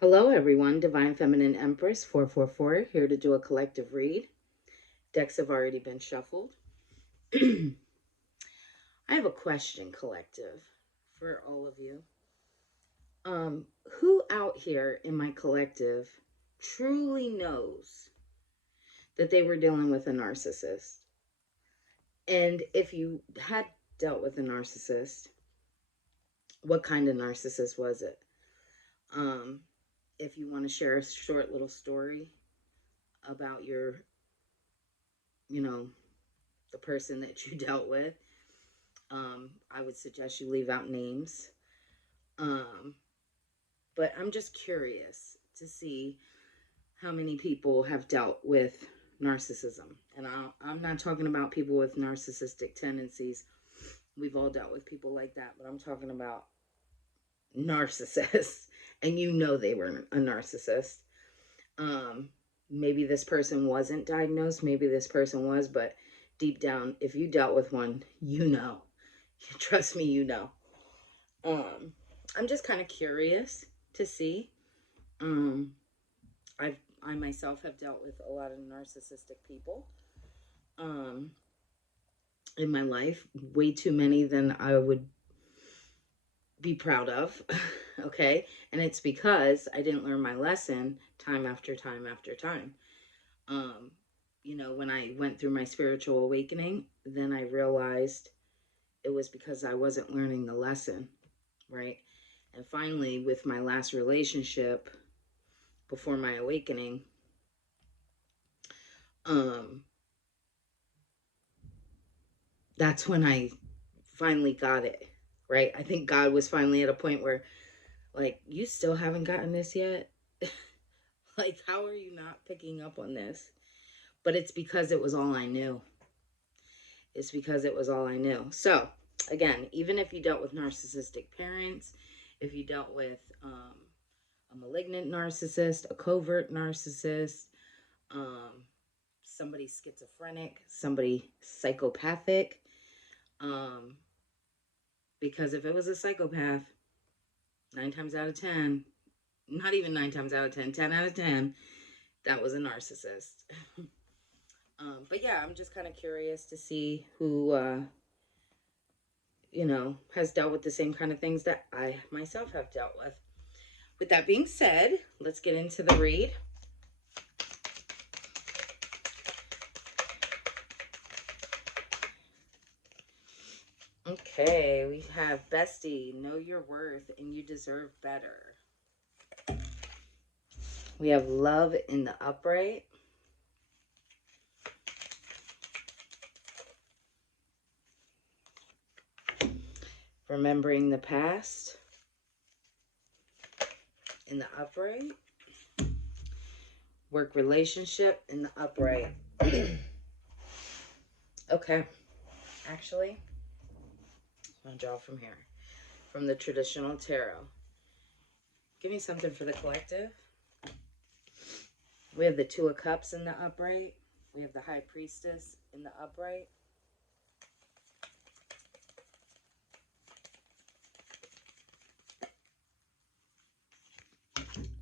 Hello, everyone. Divine Feminine Empress 444 here to do a collective read. Decks have already been shuffled. I have a question, collective, for all of you. Who out here in my collective truly knows that they were dealing with a narcissist? And if you had dealt with a narcissist, what kind of narcissist was it? If you want to share a short little story about you know, the person that you dealt with, I would suggest you leave out names. Um, but I'm just curious to see how many people have dealt with narcissism. And I'm not talking about people with narcissistic tendencies. We've all dealt with people like that, but I'm talking about narcissists. And you know they were a narcissist. Um, Maybe this person wasn't diagnosed, maybe this person was, but deep down, if you dealt with one, you know. Trust me, you know. Um, I'm just kind of curious to see. Um, I myself have dealt with a lot of narcissistic people um, in my life, way too many than I would be proud of. Okay, and it's because I didn't learn my lesson time after time after time. Um, when I went through my spiritual awakening, then I realized it was because I wasn't learning the lesson, right? And finally, with my last relationship before my awakening, um, that's when I finally got it, right? I think God was finally at a point where, like, you still haven't gotten this yet? Like, how are you not picking up on this? But it's because it was all I knew. It's because it was all I knew. So, again, even if you dealt with narcissistic parents, if you dealt with a malignant narcissist, a covert narcissist, um, somebody schizophrenic, somebody psychopathic, um, because if it was a psychopath, 9 times out of 10, not even 9 times out of 10, 10 out of 10, that was a narcissist. But yeah, I'm just kind of curious to see who, has dealt with the same kind of things that I myself have dealt with. With that being said, let's get into the read. Okay, we have Bestie, know your worth and you deserve better. We have Love in the upright. Remembering the past in the upright. Work relationship in the upright. Okay, actually, I'm going to draw from here. From the traditional tarot. Give me something for the collective. We have the Two of Cups in the upright. We have the High Priestess in the upright.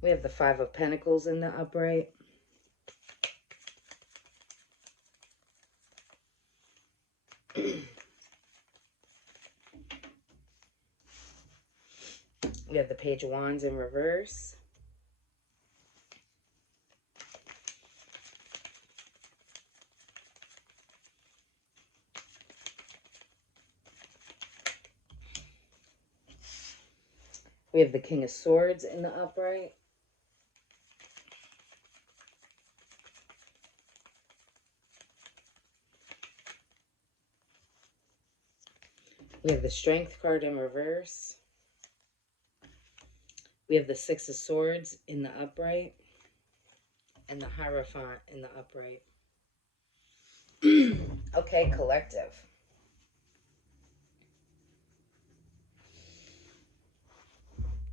We have the Five of Pentacles in the upright. We have the Page of Wands in reverse. We have the King of Swords in the upright. We have the Strength card in reverse. We have the Six of Swords in the upright. And the Hierophant in the upright. Okay, collective.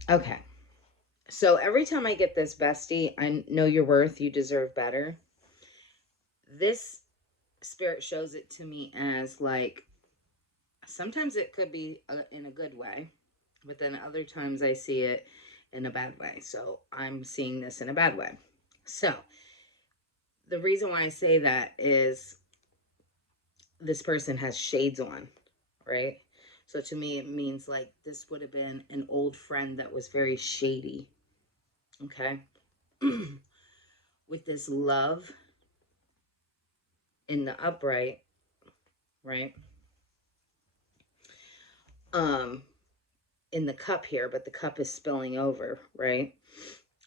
Okay. So every time I get this, Bestie, I know your worth, you deserve better. This spirit shows it to me as, like, sometimes it could be in a good way, but then other times I see it in a bad way. So I'm seeing this in a bad way. So the reason why I say that is this person has shades on, right? So to me, it means like this would have been an old friend that was very shady, okay? With this love in the upright, right? Um, in the cup here, but the cup is spilling over, right?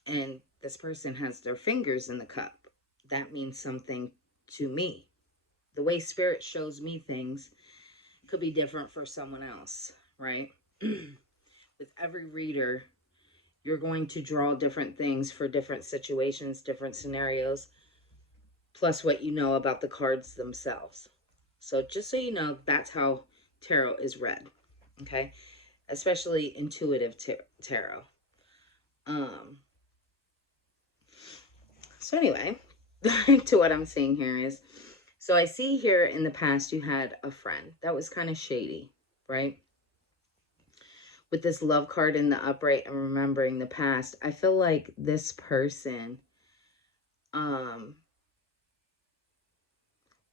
And this person has their fingers in the cup. That means something to me. The way spirit shows me things could be different for someone else, right? With every reader, you're going to draw different things for different situations, different scenarios, plus what you know about the cards themselves. So just so you know, that's how tarot is read, okay? Especially intuitive tarot. Um, so anyway, to what I'm seeing here is, so I see here in the past you had a friend that was kind of shady, right? With this love card in the upright and remembering the past, I feel like this person um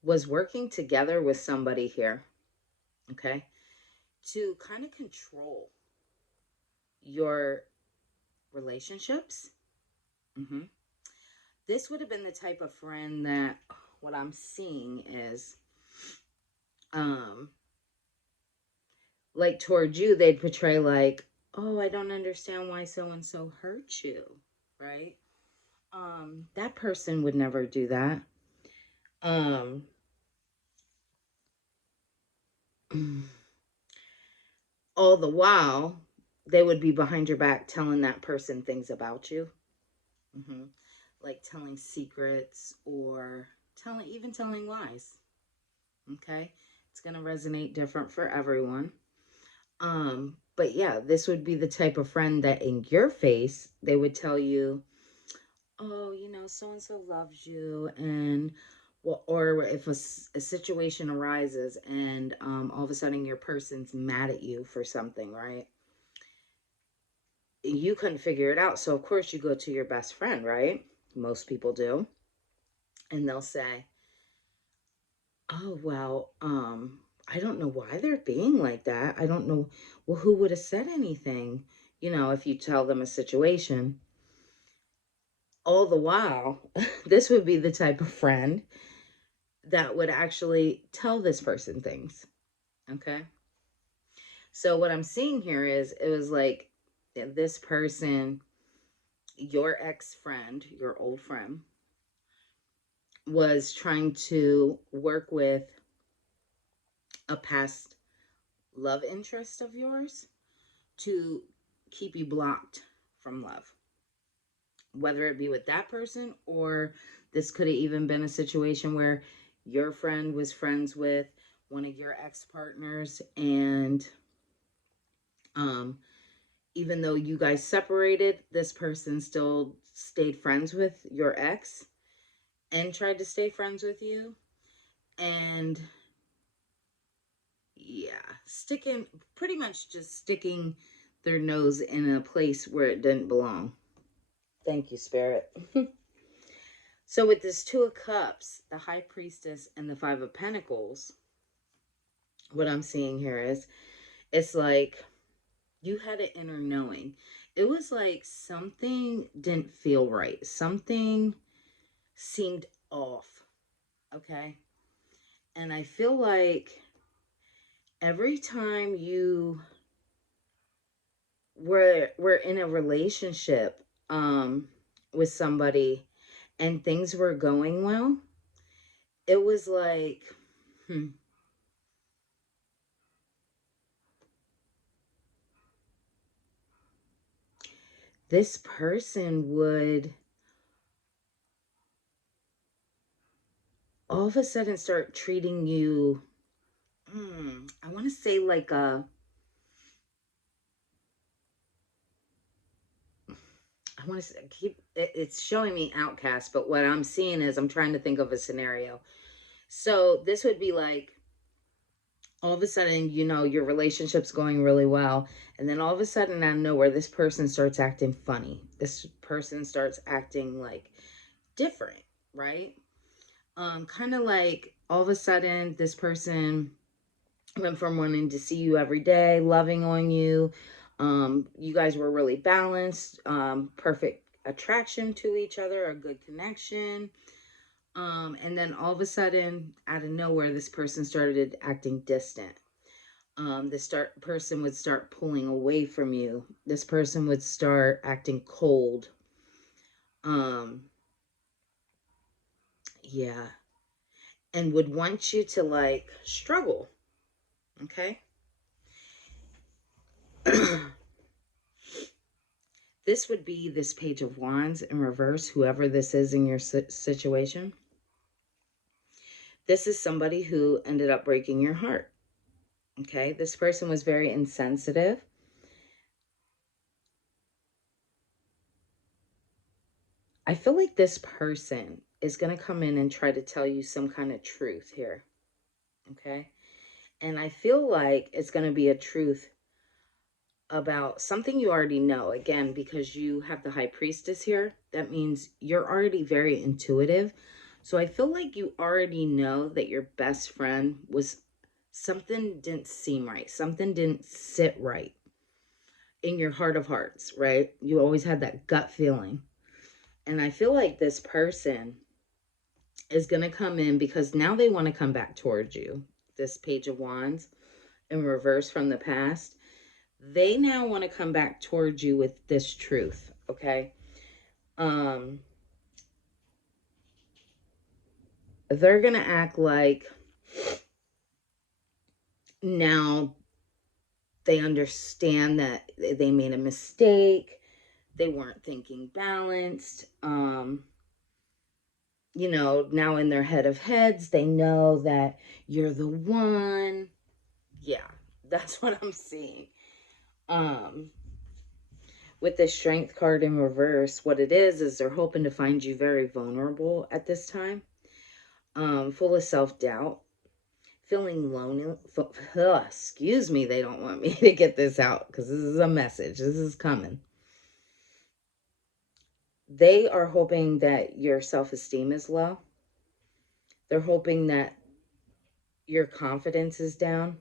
was working together with somebody here, okay, to kind of control your relationships. hmm This would have been the type of friend that what I'm seeing is, um, like towards you, they'd portray like, oh, I don't understand why so and so hurt you, right? That person would never do that. Um, all the while, they would be behind your back telling that person things about you. hmm Like telling secrets or telling lies. Okay. It's going to resonate different for everyone. But yeah, this would be the type of friend that in your face, they would tell you, oh, so and so loves you. And well, or if a situation arises and all of a sudden your person's mad at you for something, right? You couldn't figure it out. So, of course, you go to your best friend, right? Most people do. And they'll say, oh, well, I don't know why they're being like that. I don't know. Well, who would have said anything? If you tell them a situation, all the while, this would be the type of friend that would actually tell this person things. Okay. So, what I'm seeing here is it was like this person, your ex friend, your old friend, was trying to work with a past love interest of yours to keep you blocked from love, whether it be with that person or this could have even been a situation where your friend was friends with one of your ex-partners and um even though you guys separated, this person still stayed friends with your ex and tried to stay friends with you. And yeah, sticking pretty much just sticking their nose in a place where it didn't belong. Thank you, Spirit. So with this Two of Cups, the High Priestess, and the Five of Pentacles, what I'm seeing here is it's like you had an inner knowing. It was like something didn't feel right. Something seemed off. Okay. And I feel like every time you were in a relationship with somebody and things were going well, it was like, hmm, this person would all of a sudden start treating you, I want to say like I want to keep it's showing me outcast, but what I'm seeing is I'm trying to think of a scenario. So this would be like all of a sudden, you know, your relationship's going really well. And then all of a sudden, out of nowhere, this person starts acting funny. This person starts acting like different, right? Kind of like all of a sudden, this person went from wanting to see you every day, loving on you. You guys were really balanced, perfect attraction to each other, a good connection. And then all of a sudden, out of nowhere, this person started acting distant. Person would start pulling away from you. This person would start acting cold. Um, yeah, and would want you to like struggle. Okay. This would be this Page of Wands in reverse, whoever this is in your situation. This is somebody who ended up breaking your heart. Okay. This person was very insensitive. I feel like this person is going to come in and try to tell you some kind of truth here. Okay. And I feel like it's going to be a truth about something you already know. Again, because you have the High Priestess here, that means you're already very intuitive. So I feel like you already know that your best friend was, something didn't seem right. Something didn't sit right in your heart of hearts, right? You always had that gut feeling. And I feel like this person is going to come in because now they want to come back towards you. This Page of Wands in reverse from the past. They now want to come back towards you with this truth, okay? Um, they're going to act like now they understand that they made a mistake. They weren't thinking balanced. You know, now in their head of heads, they know that you're the one. Yeah, that's what I'm seeing. Um, with the Strength card in reverse, what it is they're hoping to find you very vulnerable at this time, full of self-doubt, feeling lonely. Excuse me, they don't want me to get this out because this is a message. This is coming. They are hoping that your self-esteem is low. They're hoping that your confidence is down.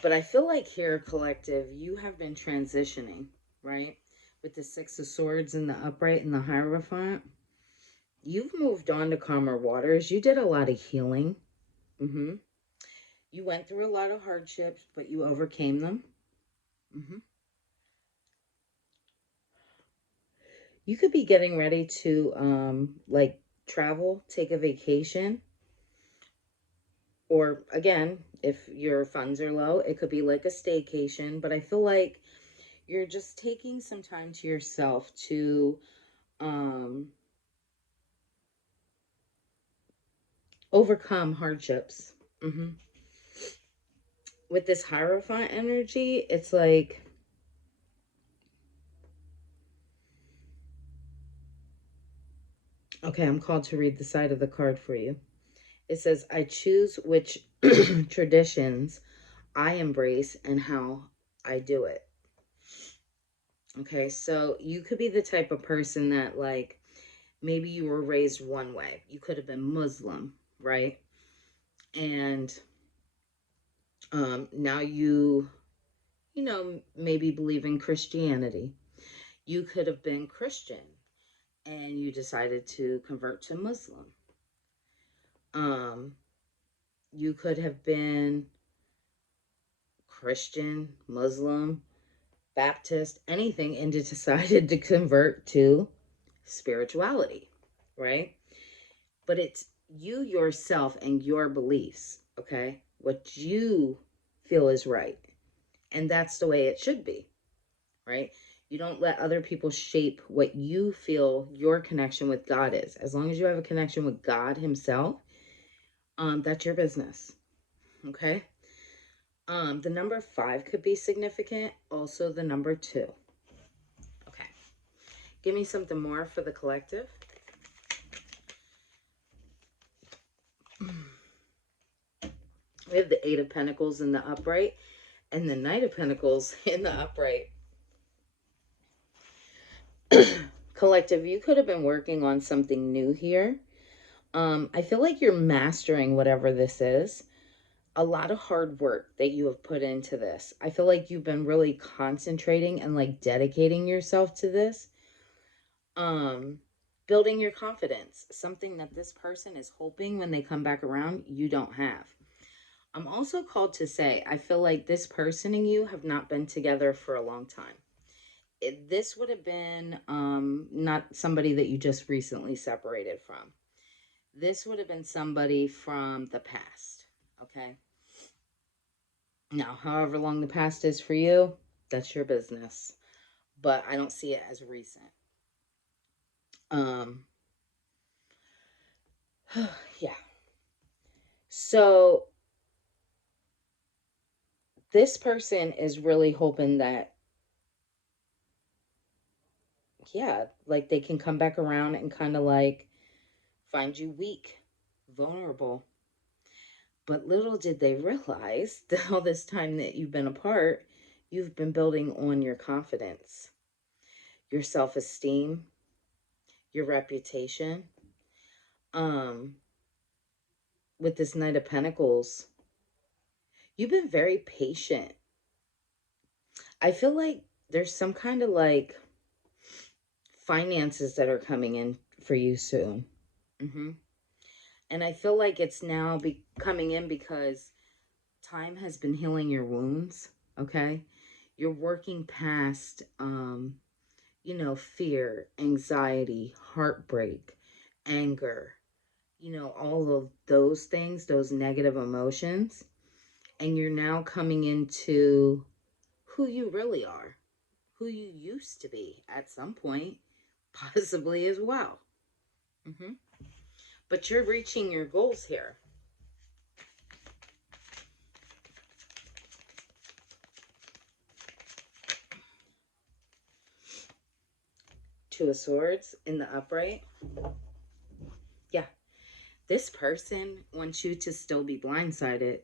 But I feel like here, collective, you have been transitioning, right? With the Six of Swords and the upright and the Hierophant. You've moved on to calmer waters. You did a lot of healing. You went through a lot of hardships, but you overcame them. You could be getting ready to, like, travel, take a vacation. Or, again, if your funds are low, it could be like a staycation. But I feel like you're just taking some time to yourself to overcome hardships. With this Hierophant energy, it's like, okay, I'm called to read the side of the card for you. It says, I choose which traditions I embrace and how I do it. Okay, so you could be the type of person that, like, maybe you were raised one way. You could have been Muslim, right? And now you know, maybe believe in Christianity. You could have been Christian and you decided to convert to Muslim. You could have been Christian, Muslim, Baptist, anything, and decided to convert to spirituality, right? But it's you yourself and your beliefs, okay? What you feel is right. And that's the way it should be, right? You don't let other people shape what you feel your connection with God is. As long as you have a connection with God Himself, that's your business, okay? The number 5 could be significant. Also, the number 2. Okay. Give me something more for the collective. We have the Eight of Pentacles in the upright and the Knight of Pentacles in the upright. Collective, you could have been working on something new here. I feel like you're mastering whatever this is. A lot of hard work that you have put into this. I feel like you've been really concentrating and like dedicating yourself to this. Building your confidence, something that this person is hoping when they come back around you don't have. I'm also called to say, I feel like this person and you have not been together for a long time. This would have been not somebody that you just recently separated from. This would have been somebody from the past, okay? Now, however long the past is for you, that's your business. But I don't see it as recent. Yeah. So this person is really hoping that, yeah, like they can come back around and kind of like find you weak, vulnerable. But little did they realize that all this time that you've been apart, you've been building on your confidence, your self-esteem, your reputation. With this Knight of Pentacles, you've been very patient. I feel like there's some kind of like finances that are coming in for you soon. And I feel like it's now coming in because time has been healing your wounds, okay? You're working past, fear, anxiety, heartbreak, anger, all of those things, those negative emotions. And you're now coming into who you really are, who you used to be at some point, possibly as well. But you're reaching your goals here. Two of Swords in the upright. Yeah. This person wants you to still be blindsided,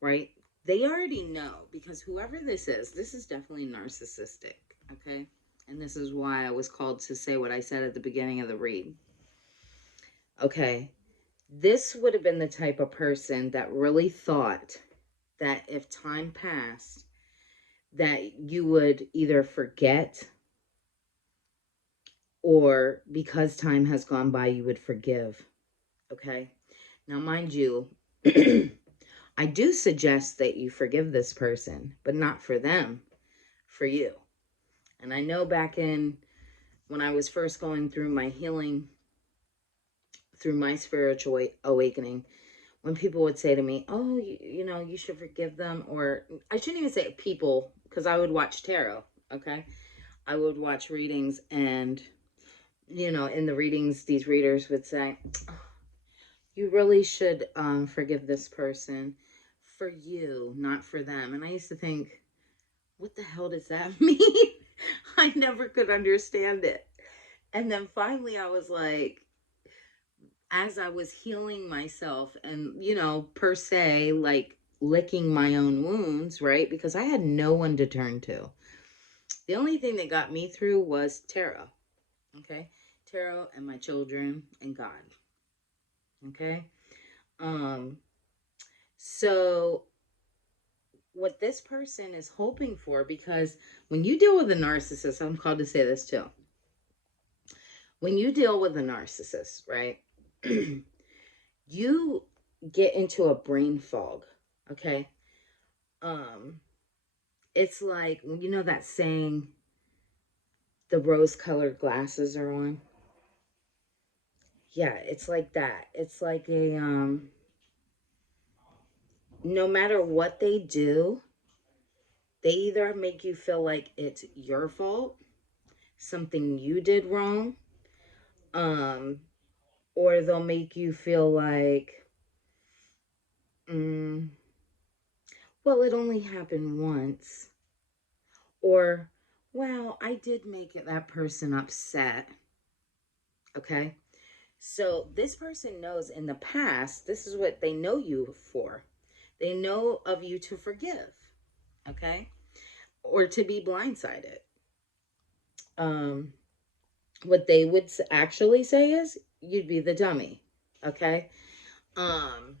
right? They already know, because whoever this is definitely narcissistic, okay? And this is why I was called to say what I said at the beginning of the read. Okay. This would have been the type of person that really thought that if time passed, that you would either forget, or because time has gone by, you would forgive. Okay. Now, mind you, I do suggest that you forgive this person, but not for them, for you. And I know back in when I was first going through my healing, through my spiritual awakening, when people would say to me, oh, you should forgive them, or I shouldn't even say people, because I would watch tarot, okay? I would watch readings, and, in the readings, these readers would say, oh, you really should forgive this person for you, not for them. And I used to think, what the hell does that mean? I never could understand it. And then finally I was like, as I was healing myself and, per se, like licking my own wounds, right? Because I had no one to turn to. The only thing that got me through was tarot. Okay? Tarot and my children and God. Okay? So what this person is hoping for, because when you deal with a narcissist, I'm called to say this too. When you deal with a narcissist, right, you get into a brain fog, okay? It's like, that saying, the rose-colored glasses are on? Yeah, it's like that. It's like a, no matter what they do, they either make you feel like it's your fault, something you did wrong, or they'll make you feel like, well, it only happened once. Or, well, I did make that person upset. Okay? So this person knows in the past, this is what they know you for. They know of you to forgive, okay? Or to be blindsided. Um, what they would actually say is you'd be the dummy, okay? Um,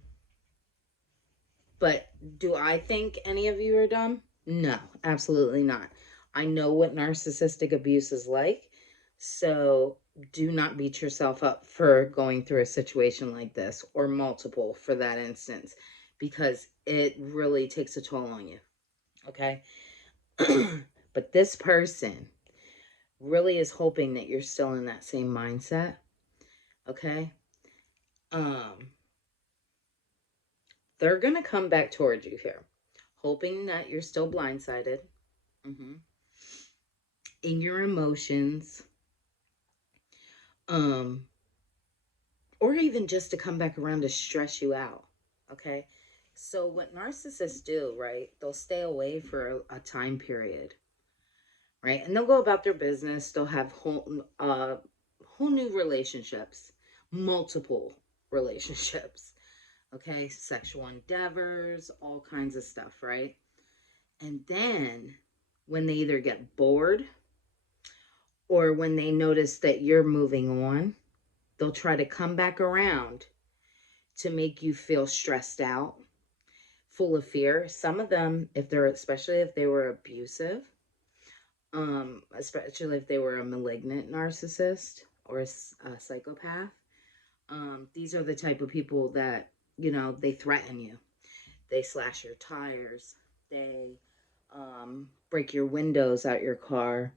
but do I think any of you are dumb? No, absolutely not. I know what narcissistic abuse is like. So do not beat yourself up for going through a situation like this, or multiple for that instance, because it really takes a toll on you. Okay. But this person really is hoping that you're still in that same mindset. Okay. Um, they're going to come back towards you here, hoping that you're still blindsided. Mm-hmm. In your emotions, um, or even just to come back around to stress you out. Okay. So, what narcissists do, right? They'll stay away for a time period, right? And they'll go about their business. They'll have whole new relationships, multiple relationships, okay? Sexual endeavors, all kinds of stuff, right? And then when they either get bored or when they notice that you're moving on, they'll try to come back around to make you feel stressed out, full of fear. Some of them, if they're, especially if they were abusive, especially if they were a malignant narcissist or a psychopath, these are the type of people that, they threaten you. They slash your tires. They break your windows out your car.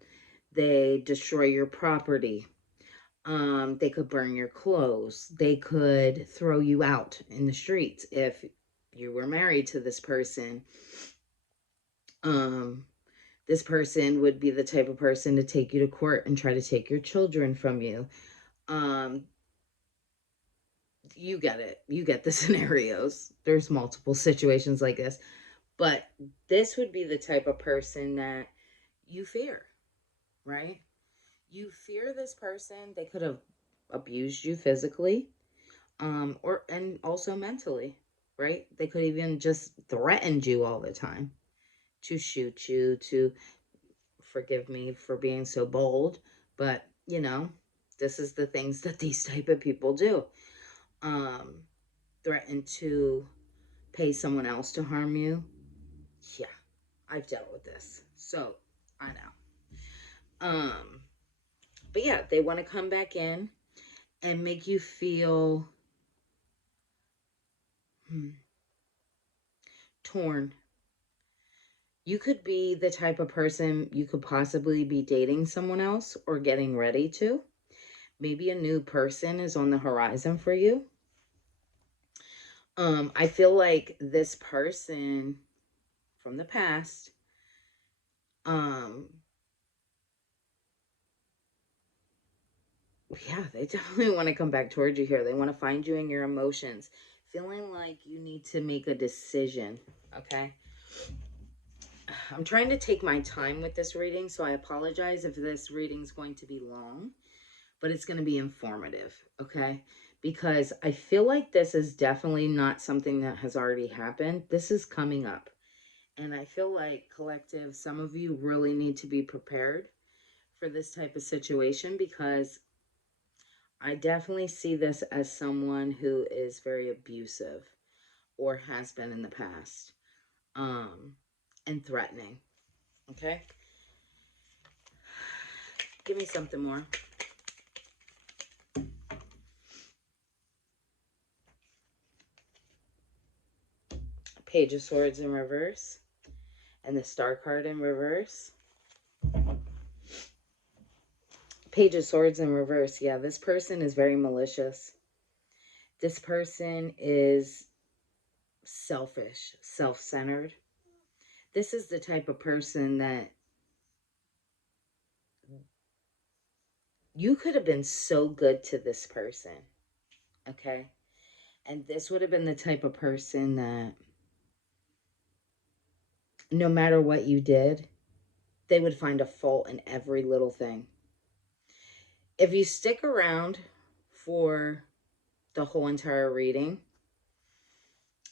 They destroy your property. They could burn your clothes. They could throw you out in the streets if you were married to this person. Um, this person would be the type of person to take you to court and try to take your children from you. Um, you get it. You get the scenarios. There's multiple situations like this. But this would be the type of person that you fear, right? You fear this person. They could have abused you physically, or and also mentally, right? They could even just threatened you all the time to shoot you, to, forgive me for being so bold, but this is the things that these type of people do. Um, threaten to pay someone else to harm you. Yeah, I've dealt with this, so I know. But yeah, they want to come back in and make you feel hmm, torn. You could be the type of person, you could possibly be dating someone else or getting ready to. Maybe a new person is on the horizon for you. I feel like this person from the past, um, yeah, they definitely want to come back towards you here. They want to find you in your emotions, feeling like you need to make a decision. Okay. I'm trying to take my time with this reading, so I apologize if this reading is going to be long, but it's going to be informative, okay? Because I feel like this is definitely not something that has already happened. This is coming up. And I feel like, collective, some of you really need to be prepared for this type of situation, because I definitely see this as someone who is very abusive or has been in the past, um, and threatening, okay? Give me something more. Page of Swords in reverse and the Star card in reverse. Page of Swords in reverse. Yeah, this person is very malicious. This person is selfish, self-centered. This is the type of person that you could have been so good to this person, okay? And this would have been the type of person that no matter what you did, they would find a fault in every little thing. If you stick around for the whole entire reading,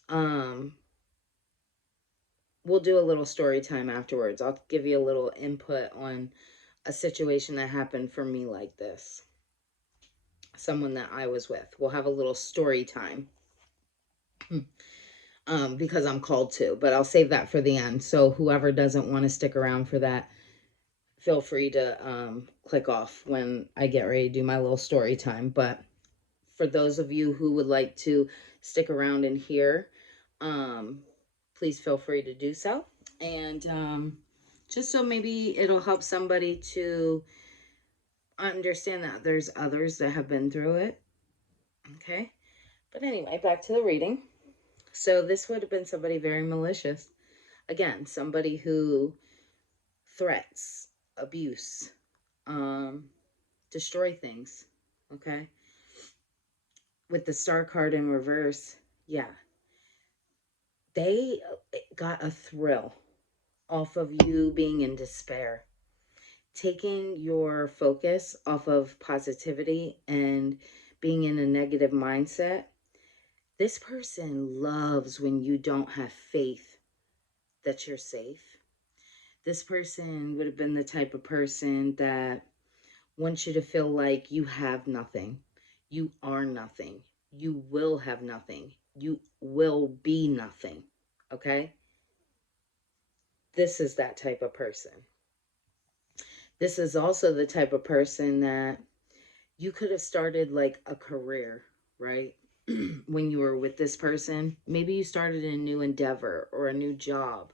um, we'll do a little story time afterwards. I'll give you a little input on a situation that happened for me like this. Someone that I was with. We'll have a little story time. Because I'm called to, but I'll save that for the end. So whoever doesn't want to stick around for that, feel free to click off when I get ready to do my little story time. But for those of you who would like to stick around and hear, please feel free to do so. And just so maybe it'll help somebody to understand that there's others that have been through it. Okay. But anyway, back to the reading. So this would have been somebody very malicious. Again, somebody who threats, abuse, destroy things. Okay. With the star card in reverse, yeah, they got a thrill off of you being in despair, taking your focus off of positivity and being in a negative mindset. This person loves when you don't have faith that you're safe. This person would have been the type of person that wants you to feel like you have nothing. You are nothing. You will have nothing. You will be nothing. Okay? This is that type of person. This is also the type of person that you could have started like a career, right? When you were with this person, maybe you started a new endeavor or a new job,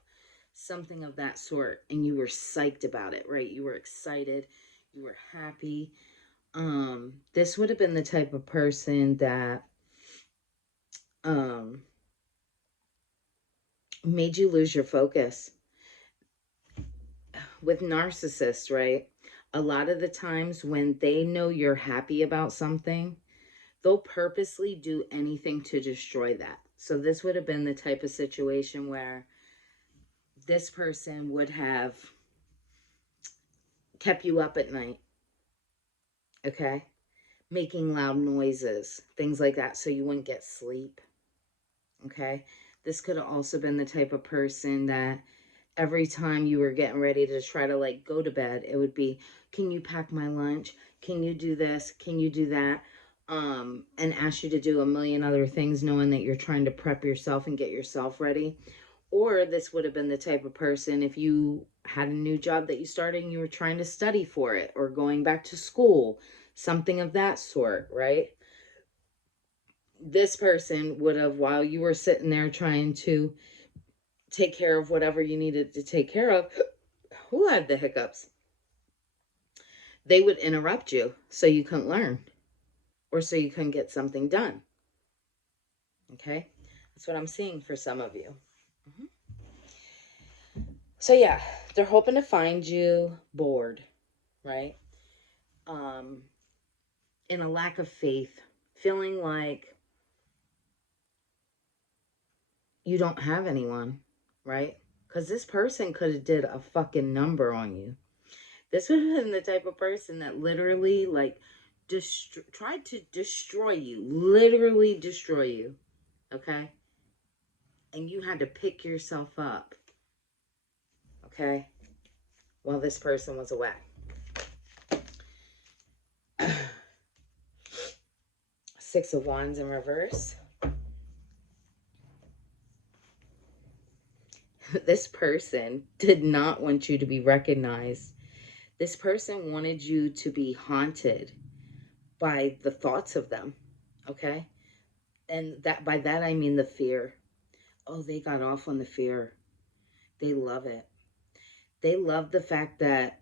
something of that sort, and you were psyched about it, right? You were excited, you were happy. This would have been the type of person that um made you lose your focus. With narcissists, right? A lot of the times when they know you're happy about something, they'll purposely do anything to destroy that. So this would have been the type of situation where this person would have kept you up at night, okay? Making loud noises, things like that, so you wouldn't get sleep, okay? This could have also been the type of person that every time you were getting ready to try to like go to bed, it would be, can you pack my lunch? Can you do this? Can you do that? And ask you to do a million other things, knowing that you're trying to prep yourself and get yourself ready. Or this would have been the type of person, if you had a new job that you started and you were trying to study for it or going back to school, something of that sort, right? This person would have, while you were sitting there trying to take care of whatever you needed to take care of, who had the hiccups? They would interrupt you so you couldn't learn or so you couldn't get something done. Okay? That's what I'm seeing for some of you. Mhm. So, yeah, they're hoping to find you bored, right? Um, in a lack of faith, feeling like you don't have anyone, right? Because this person could have did a fucking number on you. This would have been the type of person that literally, like, tried to destroy you, literally destroy you, okay? And you had to pick yourself up, okay? While this person was away. Six of Wands in reverse. This person did not want you to be recognized. This person wanted you to be haunted by the thoughts of them, okay? And that, by that I mean the fear. Oh, they got off on the fear. They love it. They love the fact that,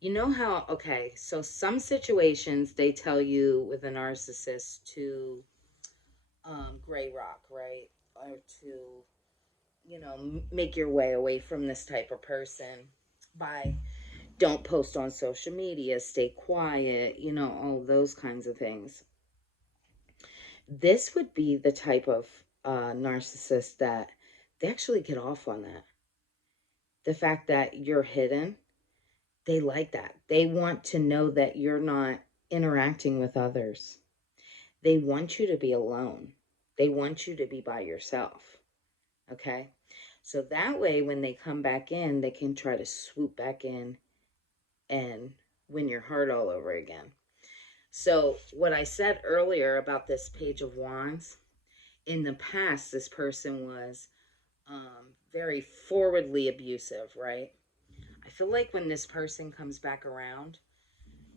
you know how, okay, so some situations they tell you with a narcissist to gray rock, right? Or to, make your way away from this type of person by don't post on social media, stay quiet, all those kinds of things. This would be the type of narcissist that they actually get off on that. The fact that you're hidden, they like that. They want to know that you're not interacting with others. They want you to be alone. They want you to be by yourself. Okay? So that way, when they come back in, they can try to swoop back in and win your heart all over again. So, what I said earlier about this Page of Wands, in the past, this person was very forwardly abusive, right? I feel like when this person comes back around,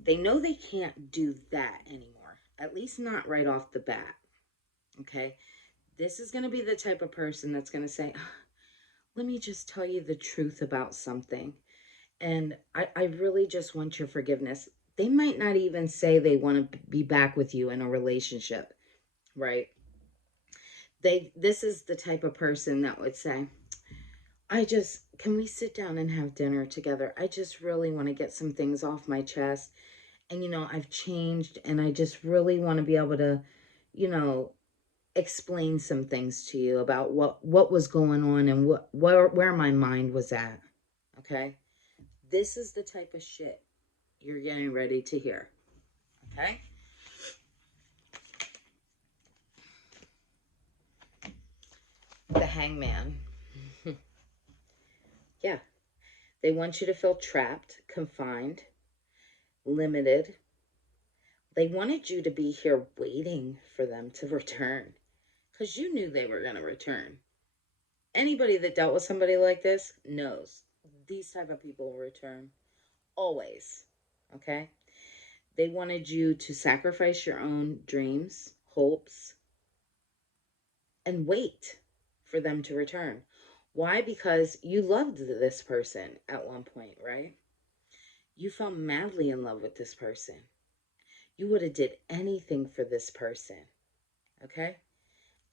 they know they can't do that anymore, at least not right off the bat. Okay? This is going to be the type of person that's going to say, let me just tell you the truth about something. And I really just want your forgiveness. They might not even say they want to be back with you in a relationship, right? This is the type of person that would say, can we sit down and have dinner together? I just really want to get some things off my chest. And, I've changed and I just really want to be able to, you know, explain some things to you about what was going on and where my mind was at. Okay? This is the type of shit you're getting ready to hear. Okay? The Hangman. Yeah. They want you to feel trapped, confined, limited. They wanted you to be here waiting for them to return because you knew they were going to return. Anybody that dealt with somebody like this knows these type of people will return always. Okay? They wanted you to sacrifice your own dreams, hopes, and wait for them to return. Why? Because you loved this person at one point, right? You fell madly in love with this person. You would have did anything for this person. Okay?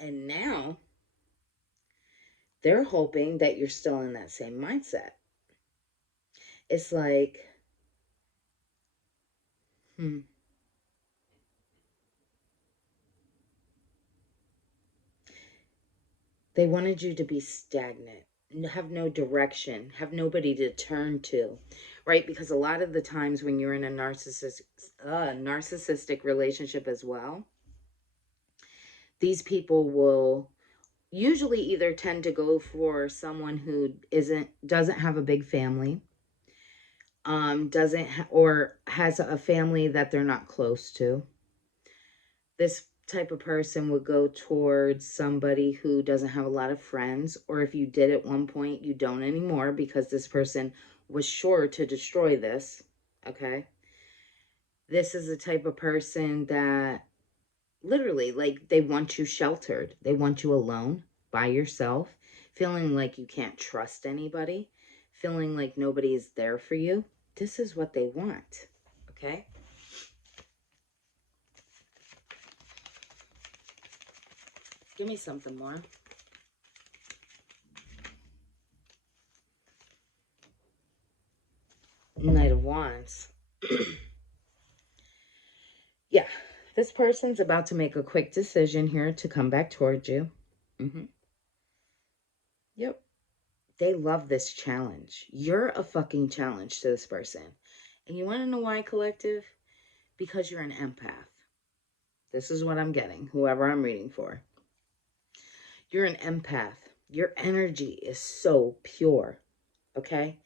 And now they're hoping that you're still in that same mindset. It's like, hmm, they wanted you to be stagnant, have no direction, have nobody to turn to, right? Because a lot of the times when you're in a narcissistic relationship as well, these people will usually either tend to go for someone who doesn't have a big family, or has a family that they're not close to. This type of person would go towards somebody who doesn't have a lot of friends, or if you did at one point, you don't anymore because this person was sure to destroy this. Okay? This is the type of person that literally, like, they want you sheltered. They want you alone by yourself, feeling like you can't trust anybody, feeling like nobody is there for you. This is what they want. Okay? Give me something more. Knight of Wands. Yeah, this person's about to make a quick decision here to come back towards you. Yep. They love this challenge. You're a fucking challenge to this person. And you want to know why, collective? Because you're an empath. This is what I'm getting, whoever I'm reading for. You're an empath. Your energy is so pure, okay?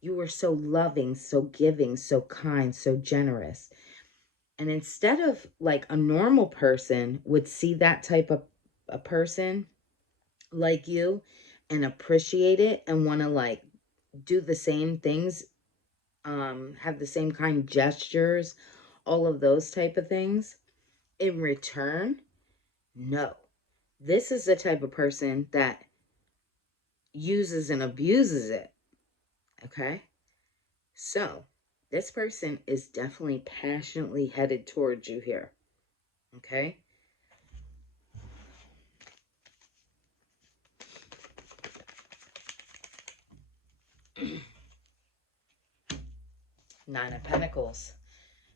You are so loving, so giving, so kind, so generous. And instead of like a normal person would see that type of a person like you and appreciate it and want to like do the same things, have the same kind gestures, all of those type of things in return. No, this is the type of person that uses and abuses it. Okay, so this person is definitely passionately headed towards you here. Okay. Nine of Pentacles.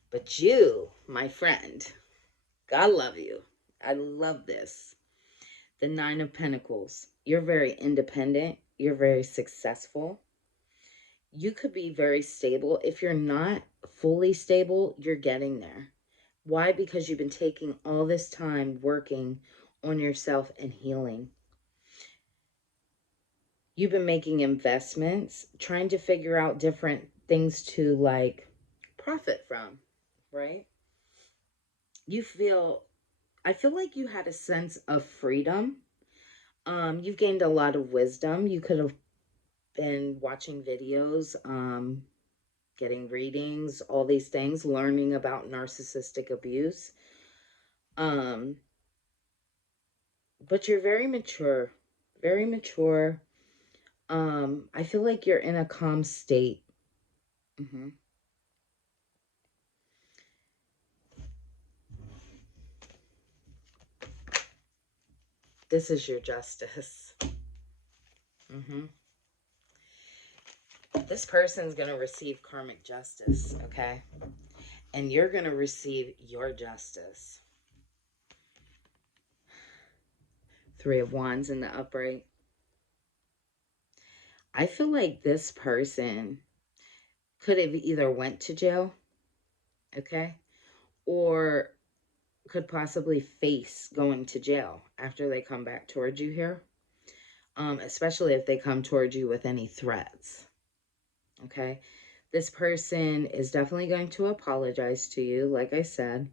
But you, my friend, God love you. I love this. The Nine of Pentacles. You're very independent. You're very successful. You could be very stable. If you're not fully stable, you're getting there. Why? Because you've been taking all this time working on yourself and healing. You've been making investments, trying to figure out different things to like profit from, right? You feel, I feel like you had a sense of freedom. You've gained a lot of wisdom. You could have been watching videos, getting readings, all these things, learning about narcissistic abuse. Um, but you're very mature, very mature. I feel like you're in a calm state. hmm This is your justice. hmm This person's going to receive karmic justice, okay? And you're going to receive your justice. Three of Wands in the upright. I feel like this person could have either went to jail, okay? Or could possibly face going to jail after they come back towards you here. Especially if they come towards you with any threats, okay? This person is definitely going to apologize to you, like I said.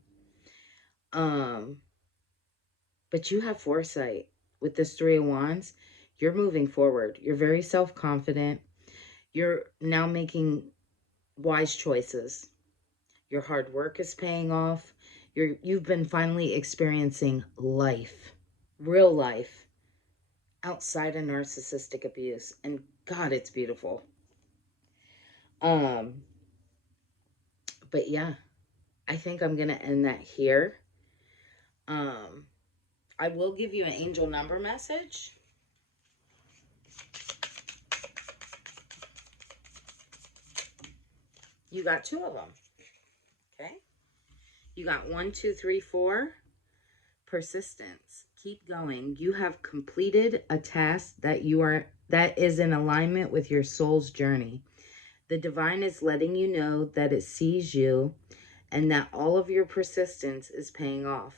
Um, but you have foresight. With this Three of Wands, you're moving forward. You're very self-confident. You're now making wise choices. Your hard work is paying off. You've been finally experiencing life, real life, outside of narcissistic abuse. And God, it's beautiful. Um, but yeah, I think I'm gonna end that here. Um, I will give you an angel number message. You got two of them. Okay. You got 1, 2, 3, 4. Persistence. Keep going. You have completed a task that is in alignment with your soul's journey. The divine is letting you know that it sees you and that all of your persistence is paying off.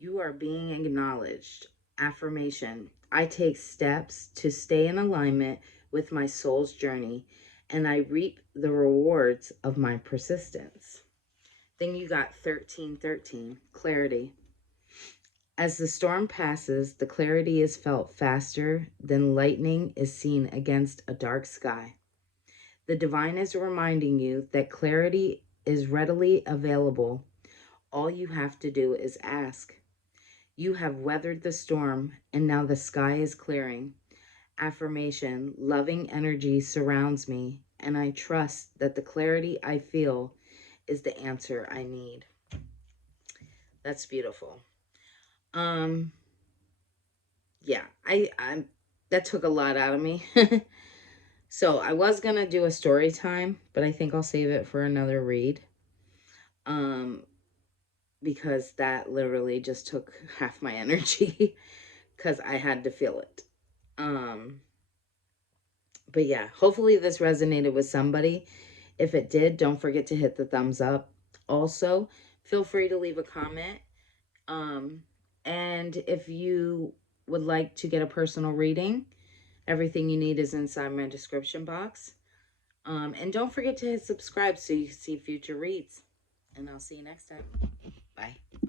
You are being acknowledged. Affirmation. I take steps to stay in alignment with my soul's journey and I reap the rewards of my persistence. Then you got 1313, clarity. As the storm passes, the clarity is felt faster than lightning is seen against a dark sky. The divine is reminding you that clarity is readily available. All you have to do is ask. You have weathered the storm, and now the sky is clearing. Affirmation, loving energy surrounds me, and I trust that the clarity I feel is the answer I need. That's beautiful. Um, yeah, I'm that took a lot out of me. So I was gonna do a story time, but I think I'll save it for another read. Um, because that literally just took half my energy because I had to feel it. Um, but yeah, hopefully this resonated with somebody. If it did, don't forget to hit the thumbs up. Also, feel free to leave a comment. Um, and if you would like to get a personal reading, everything you need is inside my description box. And don't forget to hit subscribe so you can see future reads. And I'll see you next time. Bye.